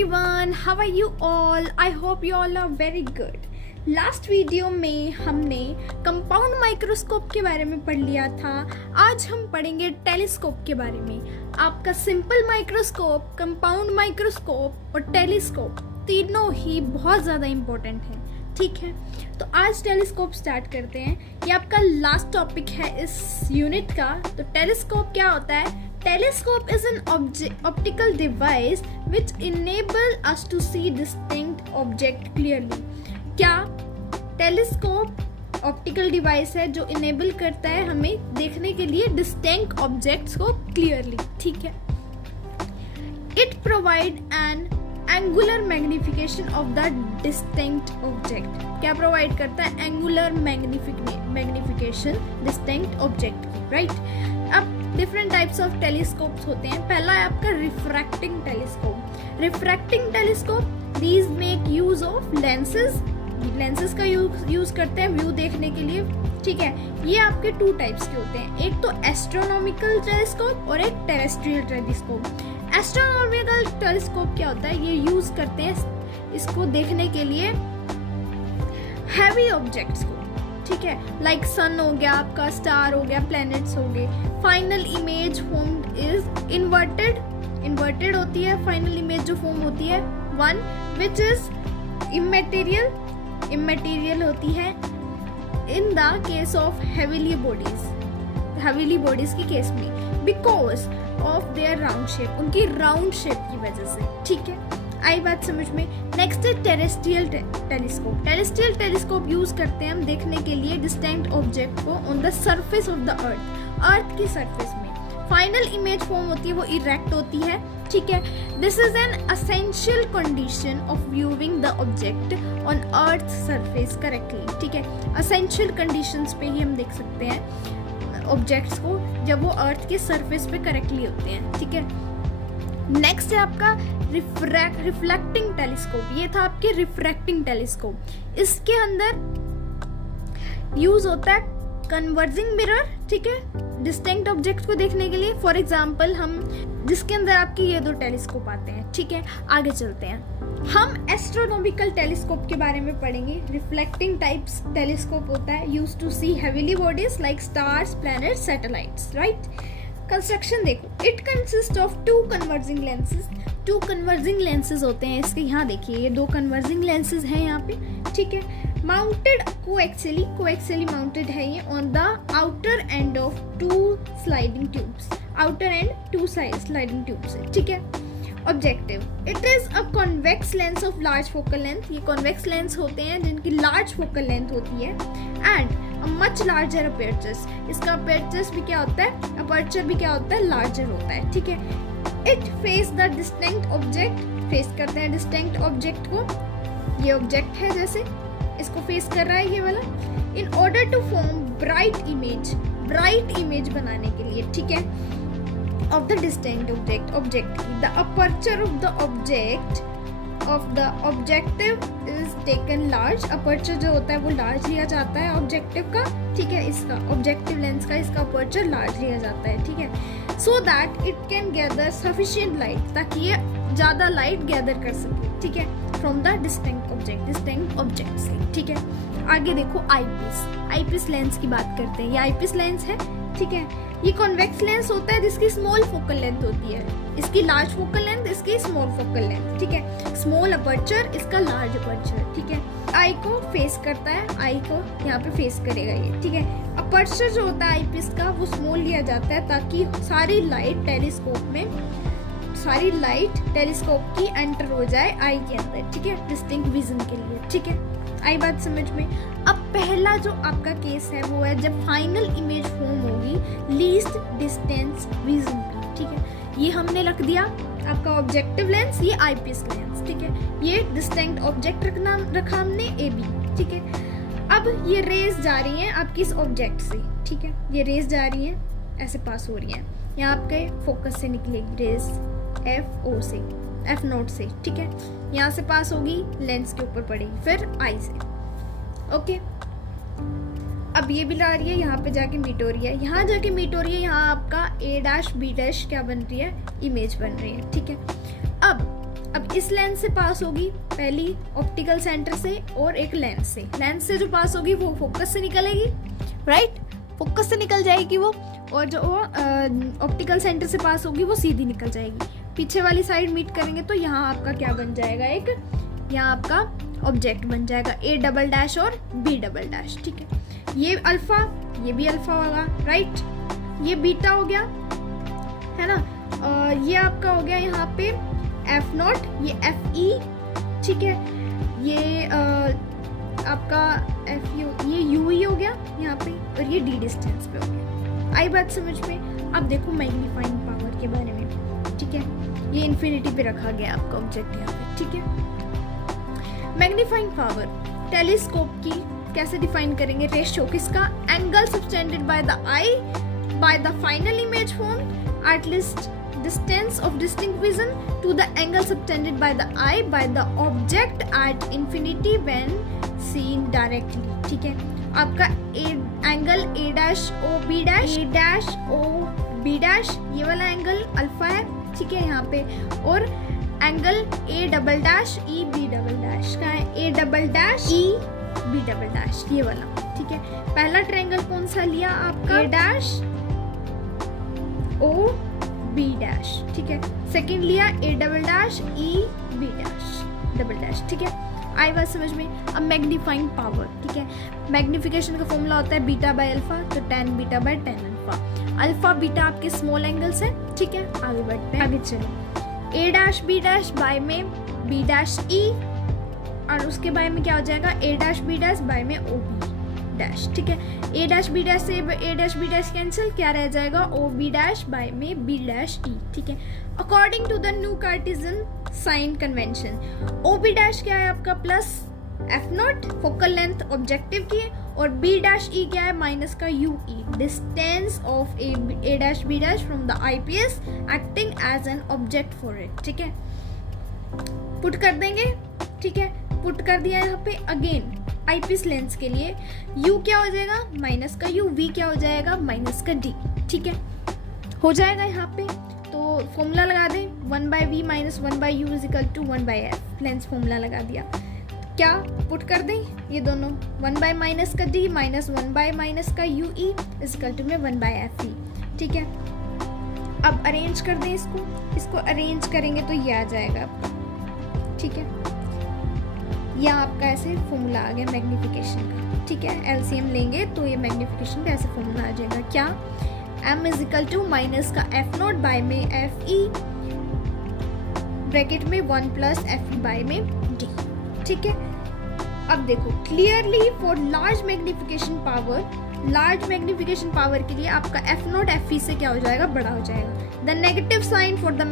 everyone, how are you all? I hope you all are very good. Last video में हमने compound microscope के बारे में पढ़ लिया था. आज हम पढ़ेंगे टेलीस्कोप के बारे में. आपका सिंपल माइक्रोस्कोप, कंपाउंड माइक्रोस्कोप और टेलीस्कोप तीनों ही बहुत ज़्यादा इम्पोर्टेंट हैं. ठीक है, तो आज टेलीस्कोप स्टार्ट करते हैं. ये आपका लास्ट टॉपिक है इस यूनिट का. तो टेलीस्कोप क्या होता है? Telescope is an optical device which enable us to see distinct object clearly. क्या टेलीस्कोप ऑप्टिकल डिवाइस है जो इनेबल करता है हमें देखने के लिए डिस्टिंक्ट ऑब्जेक्ट्स को क्लियरली. ठीक है. It provide an angular magnification of the distinct object. क्या प्रोवाइड करता है? एंगुलर मैग्निफिकेशन डिस्टिंक्ट ऑब्जेक्ट की. राइट. अब डिफरेंट टाइप्स ऑफ टेलीस्कोप्स होते हैं. पहला है आपका refracting telescope. Refracting telescope these make use of lenses का यूज करते हैं व्यू देखने के लिए. ठीक है. ये आपके टू टाइप्स के होते हैं. एक तो एस्ट्रोनॉमिकल टेलीस्कोप और एक टेरेस्ट्रियल टेलीस्कोप. एस्ट्रोनॉमिकल टेलीस्कोप क्या होता है? ये यूज करते हैं इसको देखने के लिए हैवी ऑब्जेक्ट्स को. ठीक है. लाइक सन हो गया, आपका स्टार हो गया, प्लैनेट्स हो गए. Final image formed is inverted होती है. फाइनल इमेज जो फॉर्म होती है वन विच इज इमेटीरियल होती है in the case of heavily bodies की केस में because of their round shape, उनकी राउंड शेप की वजह से. ठीक है, आई बात समझ में. नेक्स्ट है terrestrial telescope. Terrestrial telescope use करते हैं हम देखने के लिए डिस्टिंक्ट ऑब्जेक्ट को on the surface of the earth की सरफेस में. फाइनल इमेज फॉर्म होती है वो इरेक्ट होती है. ठीक है. This is an essential condition of viewing the object on earth surface correctly. ठीक है. असेंशियल कंडीशंस पे ही हम देख सकते हैं ऑब्जेक्ट्स को जब वो अर्थ के सरफेस पे करेक्टली होते हैं. ठीक है. नेक्स्ट है आपका रिफ्लेक्टिंग टेलीस्कोप. ये था आपके रिफ्रैक्टिंग टेलीस्कोप. इसके अंदर यूज होता है कन्वर्जिंग मिरर. ठीक है. डिस्टिंक्ट ऑब्जेक्ट को देखने के लिए. फॉर एग्जांपल हम जिसके अंदर आपके ये दो टेलीस्कोप आते हैं. ठीक है. आगे चलते हैं. हम एस्ट्रोनॉमिकल टेलीस्कोप के बारे में पढ़ेंगे. रिफ्लेक्टिंग टाइप्स टेलीस्कोप होता है use to see heavenly bodies like stars, planets, satellites. Right. Construction देखो. It consist of two converging lenses होते हैं इसके. यहाँ देखिए ये दो कन्वर्जिंग लेंसेज हैं यहाँ पे. ठीक है. माउंटेड कोएक्सियली माउंटेड है ये on the outer end of two sliding tubes है. ठीक है. Objective. It is a convex lens of large focal length. ये कॉन्वेक्स लेंस होते हैं जिनकी लार्ज फोकल लेंथ होती है एंड मच लार्जर अपर्चर्स. इसका अपर्चर्स भी क्या होता है? अपर्चर भी क्या होता है? लार्जर होता है. ठीक है. It face the distinct object. Face करते हैं डिस्टिंक्ट ऑब्जेक्ट को. ये ऑब्जेक्ट है जैसे इसको फेस कर रहा है ये वाला. In order to form bright image बनाने के लिए. ठीक है. Of the distinct object the aperture of the objective is taken large. Aperture जो होता है वो लार्ज लिया जाता है ऑब्जेक्टिव का. ठीक है. इसका ऑब्जेक्टिव लेंस का इसका अपर्चर लार्ज लिया जाता है. ठीक है. So that it can gather sufficient light, ताकि ये ज्यादा लाइट गैदर कर सके. ठीक है. फ्रॉम द डिस्टिंक्ट ऑब्जेक्ट से. ठीक है. आगे देखो आईपीस लेंस की बात करते हैं. ये आईपीस लेंस है. ठीक है. ये कॉन्वेक्स लेंस होता है जिसकी स्मॉल फोकल लेंथ होती है. इसकी लार्ज फोकल लेंथ, इसकी स्मॉल फोकल लेंथ. ठीक है. स्मॉल अपर्चर, इसका लार्ज अपर्चर. ठीक है. आई को फेस करता है, आई को यहाँ पे फेस करेगा ये. ठीक है. अपर्चर जो होता है आईपीस का वो स्मॉल लिया जाता है ताकि सारी लाइट टेलीस्कोप की एंटर हो जाए आई के अंदर. ठीक है. डिस्टिंक्ट विजन के लिए. ठीक है. आई बात समझ में. अब पहला जो आपका केस है वो है जब फाइनल इमेज फॉर्म होगी लीस्ट डिस्टेंस विजन की. ठीक है. ये हमने रख दिया आपका ऑब्जेक्टिव लेंस, ये आईपीस लेंस. ठीक है. ये डिस्टिंक्ट ऑब्जेक्ट रखा हमने AB. ठीक है. अब ये रेज जा रही हैं आपकी इस ऑब्जेक्ट से. ठीक है. ये रेज जा रही हैं, ऐसे पास हो रही हैं. यहाँ आपके फोकस से निकलेगी रेज F0 से. ठीक है. यहाँ से पास होगी, लेंस के ऊपर पड़ेगी, फिर आई से. ओके. अब ये भी ला रही है, यहाँ पे जाके मीट हो रही है, यहाँ जाके मीट हो रही है. यहाँ आपका A' B' क्या बन रही है? इमेज बन रही है. ठीक है. अब अब इस लेंस से पास होगी, पहली ऑप्टिकल सेंटर से और एक लेंस से जो पास होगी वो फोकस से निकलेगी, राइट, फोकस से निकल जाएगी वो, और जो ऑप्टिकल सेंटर से पास होगी वो सीधी निकल जाएगी, पीछे वाली साइड मीट करेंगे तो यहाँ आपका क्या बन जाएगा, एक यहाँ आपका ऑब्जेक्ट बन जाएगा A डबल डैश और B डबल डैश, ठीक है। ये अल्फा, ये भी अल्फा होगा, राइट, ये बीटा हो गया, है ना, ये आपका हो गया यहाँ पे F नॉट, ये FE, ठीक है, ये आपका FU, ये UE हो गया यहाँ पे, और ये D डिस्टेंस पे हो गया। आई बात समझ में। अब देखो मैग्नीफाइंग पावर के बारे में, ठीक है, ये इन्फिनिटी पे रखा गया आपका ऑब्जेक्ट यहाँ पे, ठीक है। मैग्नीफाइंग पावर टेलीस्कोप की कैसे डिफाइन करेंगे, रेशियो किसका, angle subtended by the eye by the final image form at least distance of distinct vision to the angle subtended by the eye by the object at infinity when seen directly, ठीक है। आपका angle A dash O B dash, A dash O B dash, ये वाला angle alpha है, ठीक है यहाँ पे, और angle A double dash E B double dash का है, A double dash E B double dash, ये वाला, ठीक है। पहला ट्रायंगल कौन सा लिया आपका, A dash O B dash, ठीक है। सेकंड लिया A double dash E B dash double dash, ठीक है। आई बात समझ में। अब मैग्नीफाइंग पावर, ठीक है, मैग्निफिकेशन का फॉर्मूला होता है बीटा बाय अल्फा, तो tan beta by tan alpha, alpha beta आपके स्मॉल एंगल्स है, ठीक है। आगे बढ़ते हैं, आगे चलो। A dash B dash by में B डैश E, और उसके बाय में क्या हो जाएगा, A dash B dash by में O B डैश, ठीक है। A डैश B डैश से A dash B dash cancel, क्या रह जाएगा, O B डैश बाय में B डैश E, ठीक है। According to the new Cartesian sign convention, O B dash क्या है आपका, plus F naught focal length objective की है, और B डैश E क्या है, माइनस का UE distance of A dash B dash from the eyepiece acting as an object for it, ठीक है। पुट कर देंगे, ठीक है, पुट कर दिया यहाँ पे। अगेन आईपीएस लेंस के लिए U क्या हो जाएगा, माइनस का U, V क्या हो जाएगा, माइनस का D, ठीक है, हो जाएगा यहाँ पे। तो फॉर्मूला लगा दें, 1/V minus 1/U is equal to 1/F, lens formula लगा दिया। क्या पुट कर दें ये दोनों, 1 माइनस का D माइनस 1 माइनस का UE इज इक्वल टू में 1/FE, ठीक है। अब अरेंज कर दें इसको अरेंज करेंगे तो ये आ जाएगा, ठीक है। यह आपका ऐसे फॉर्मूला आ गया मैग्निफिकेशन का, ठीक है। एलसीएम लेंगे तो ये मैग्निफिकेशन का ऐसे फॉर्मूला आ जाएगा, क्या, m is equal to minus का F नॉट बाय में FE ब्रैकेट में 1 प्लस FE बाय में D, ठीक है। अब देखो clearly for large magnification power के लिए आपका F नॉट FE से क्या हो जाएगा, बड़ा हो जाएगा। The negative sign for the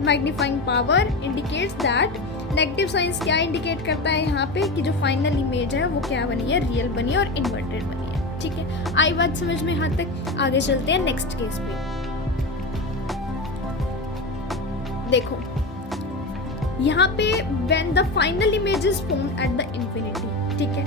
magnifying power indicates that, negative signs क्या इंडिकेट करता है यहाँ पे कि जो फाइनल इमेज है वो क्या बनी है, रियल बनी है और इन्वर्टेड बनी है, ठीक है। आई बात समझ में यहाँ तक। आगे चलते हैं नेक्स्ट केस पे। देखो यहाँ पे when the final image is formed at the infinity, ठीक है,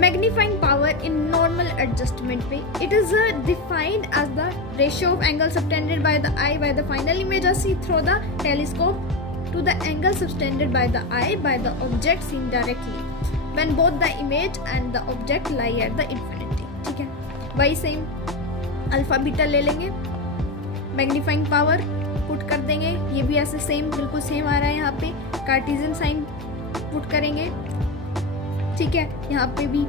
magnifying power in normal adjustment पे it is defined as the ratio of angle subtended by the eye by the final image as seen through the telescope to the angle subtended by the eye by the object seen directly when both the image and the object lie at the infinity, ठीक है। वही same alpha beta ले लेंगे, magnifying power put कर देंगे, ये भी ऐसे सेम बिल्कुल सेम आ रहा है यहाँ पे। कार्टेशियन साइन पुट करेंगे, ठीक है, यहाँ पे भी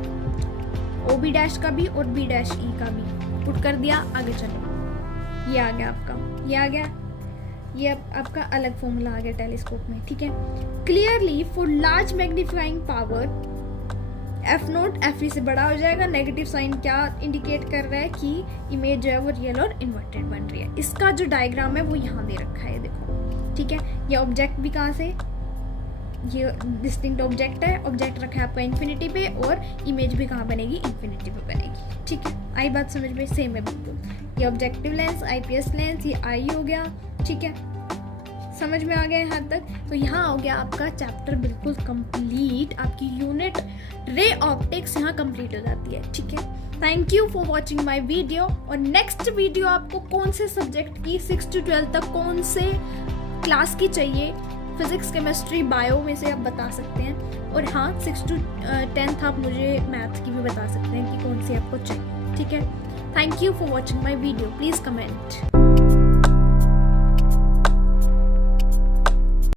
O B डैश का भी और B डैश E का भी पुट कर दिया। आगे चलो, ये आ गया आपका, ये आ गया, ये आपका अलग फॉर्मूला आ गया टेलीस्कोप में, ठीक है। Clearly for large magnifying power F not FE से बड़ा हो जाएगा। नेगेटिव साइन क्या इंडिकेट कर रहा है कि इमेज जो है वो रियल और इन्वर्टेड बन रही है। इसका जो डायग्राम है वो यहाँ दे रखा है, देखो, ठीक है। ये ऑब्जेक्ट भी कहाँ से, ये डिस्टिंक्ट ऑब्जेक्ट है, ऑब्जेक्ट रखा है आपका इन्फिनिटी पे, और इमेज भी कहाँ बनेगी, इन्फिनिटी पे बनेगी, ठीक है। आई बात समझ में, सेम है बिल्कुल। ये ऑब्जेक्टिव लेंस, आईपीएस लेंस, ये आई हो गया, ठीक है, समझ में आ गया यहाँ तक। तो यहाँ हो गया आपका चैप्टर बिल्कुल कंप्लीट, आपकी यूनिट रे ऑप्टिक्स यहाँ कंप्लीट हो जाती है, ठीक है। Thank you for watching my video. और नेक्स्ट वीडियो आपको कौन से सब्जेक्ट की 6 to 12 तक कौन से क्लास की चाहिए, फिज़िक्स केमिस्ट्री बायो में से आप बता सकते हैं, और हाँ 6 to 10th आप मुझे मैथ की भी बता सकते हैं कि कौन सी आपको चाहिए, ठीक है। Thank you for watching my video, please comment.